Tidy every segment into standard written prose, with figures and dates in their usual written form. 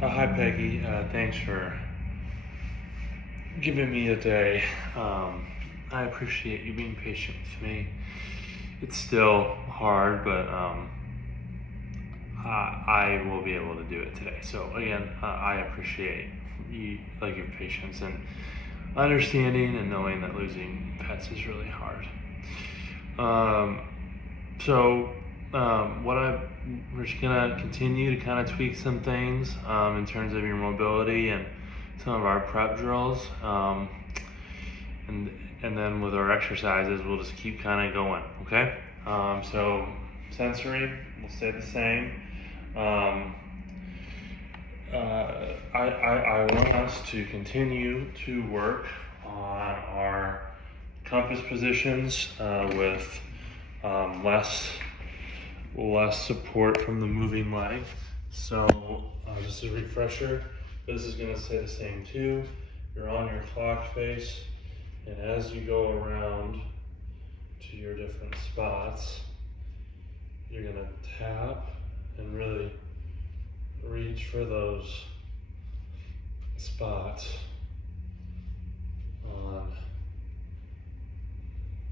Hi, Peggy. Thanks for giving me a day. I appreciate you being patient with me. It's still hard, but I will be able to do it today. So again, I appreciate you, like your patience and understanding and knowing that losing pets is really hard. Um, we're just gonna continue to kind of tweak some things in terms of your mobility and some of our prep drills, and then with our exercises, we'll just keep kind of going. Okay. So sensory will stay the same. I want us to continue to work on our compass positions with less support from the moving leg. So just a refresher, this is going to stay the same too. You're on your clock face, and as you go around to your different spots, you're going to tap and really reach for those spots on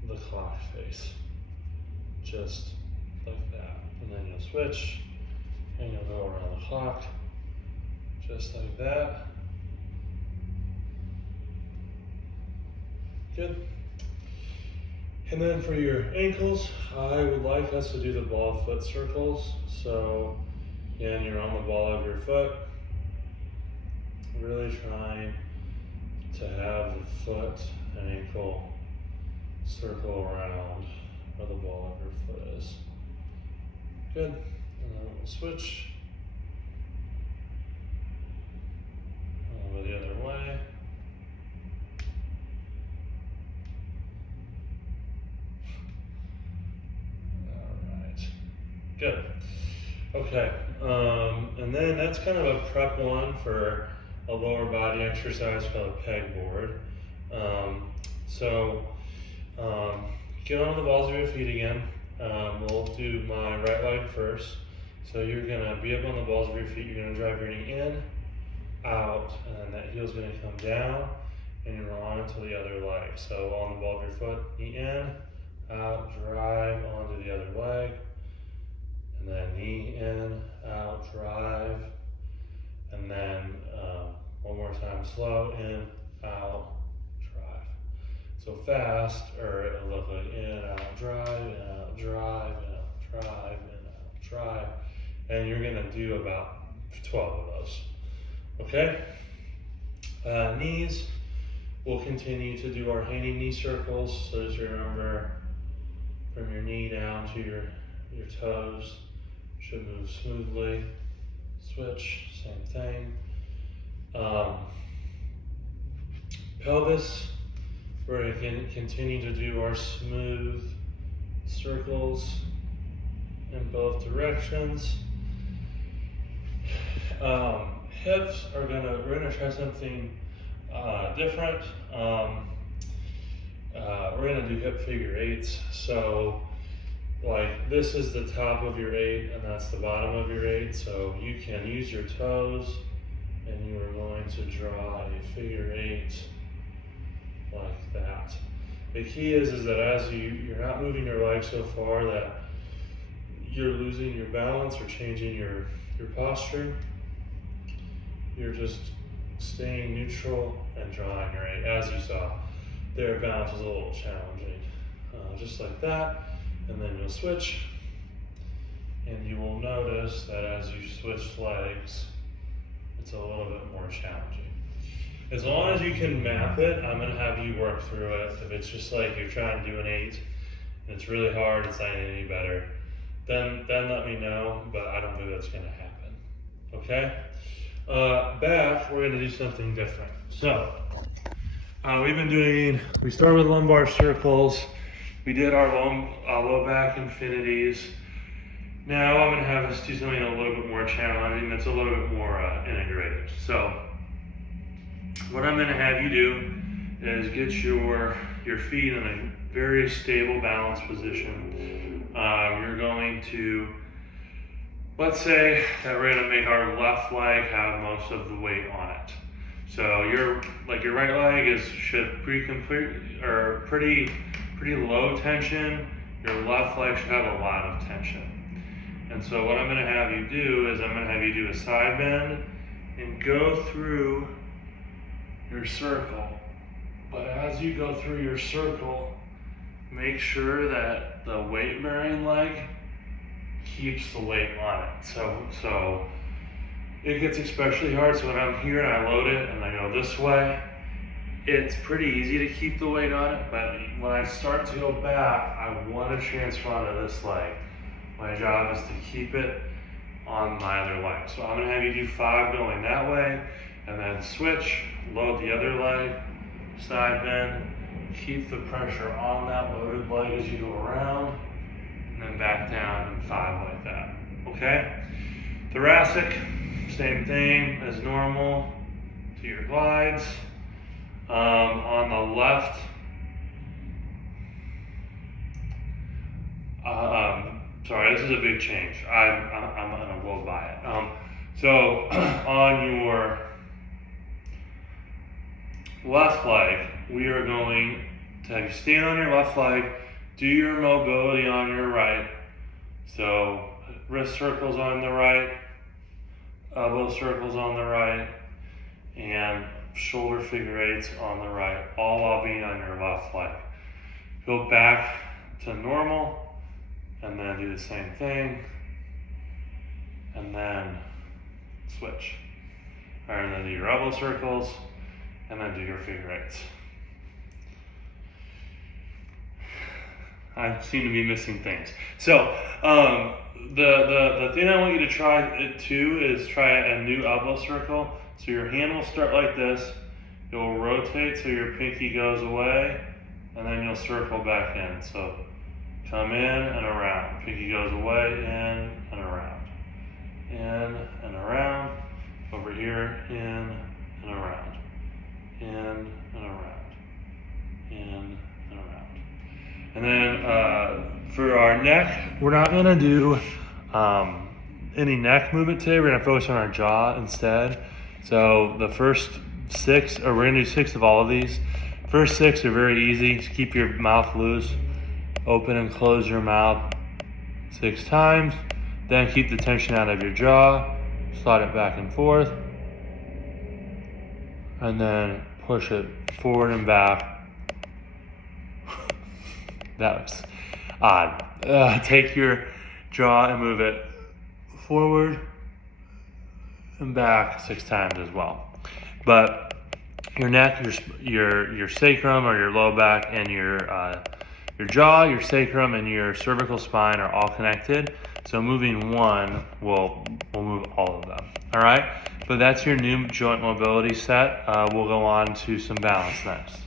the clock face, just like that. And then you'll switch and you'll go around the clock just like that. Good. And then for your ankles, I would like us to do the ball foot circles. So again, you're on the ball of your foot, really trying to have the foot and ankle circle around where the ball of your foot is. Good. And then we'll switch over the other way. All right. Good. Okay. And then that's kind of a prep one for a lower body exercise called a pegboard. Get on the balls of your feet again. We'll do my right leg first. So you're gonna be up on the balls of your feet. You're gonna drive your knee in, out, and then that heel's gonna come down, and you're on to the other leg. So on the ball of your foot, knee in, out, drive onto the other leg, and then knee in, out, drive, and then one more time, slow, in, out, drive. So fast, or it'll look like in, out, drive, in, out, drive, in, out, drive, in, out, drive. And you're gonna do about 12 of those, okay? Knees, we'll continue to do our hanging knee circles. So just remember, from your knee down to your toes, should move smoothly. Switch, same thing. Pelvis, we're going to continue to do our smooth circles in both directions. Hips we're gonna try something different. We're gonna do hip figure eights. So like this is the top of your eight and that's the bottom of your eight. So you can use your toes and you are going to draw a figure eight like that. The key is that as you're not moving your legs so far that you're losing your balance or changing your posture. You're just staying neutral and drawing your eight. As you saw, their balance is a little challenging. Just like that. And then you'll switch, and you will notice that as you switch legs, it's a little bit more challenging. As long as you can map it, I'm gonna have you work through it. If it's just like you're trying to do an 8, and it's really hard, it's not any better, then let me know, but I don't think that's gonna happen, okay? Back, we're gonna do something different. So, we started with lumbar circles. We did our low back infinities. Now I'm gonna have us do something a little bit more challenging that's a little bit more integrated. So what I'm gonna have you do is get your feet in a very stable, balanced position. You're going to let's say that we're gonna make our left leg have most of the weight on it. So your right leg should pretty low tension. Your left leg should have a lot of tension. And so what I'm gonna have you do is I'm gonna have you do a side bend and go through your circle. But as you go through your circle, make sure that the weight bearing leg keeps the weight on it. So it gets especially hard. So when I'm here and I load it and I go this way, it's pretty easy to keep the weight on it. But when I start to go back, I want to transfer onto this leg. My job is to keep it on my other leg. So I'm gonna have you do 5 going that way, and then switch, load the other leg, side bend, keep the pressure on that loaded leg as you go around, and then back down in 5 like that, okay? Thoracic, same thing as normal to your glides. On the left, sorry, this is a big change. I'm gonna blow by it. So on your left leg, we are going to have you stand on your left leg, do your mobility on your right. So wrist circles on the right, elbow circles on the right, and shoulder figure eights on the right, all while being on your left leg. Go back to normal, and then do the same thing, and then switch. All right, and then do your elbow circles, and then do your figure eights. I seem to be missing things. So the thing I want you to try too is try a new elbow circle. So your hand will start like this. You'll rotate so your pinky goes away, and then you'll circle back in. So come in and around. Pinky goes away, in and around. In and around. Over here, in and around. In and around. In and around. And then for our neck, we're not gonna do any neck movement today. We're gonna focus on our jaw instead. So the first 6, or we're gonna do 6 of all of these. First 6 are very easy. Just keep your mouth loose. Open and close your mouth 6 times. Then keep the tension out of your jaw. Slide it back and forth. And then push it forward and back. That was odd. Take your jaw and move it forward and back 6 times as well. But your neck, your sacrum or your low back, and your jaw, your sacrum, and your cervical spine are all connected. So moving one will move all of them. All right, but that's your new joint mobility set. We'll go on to some balance next.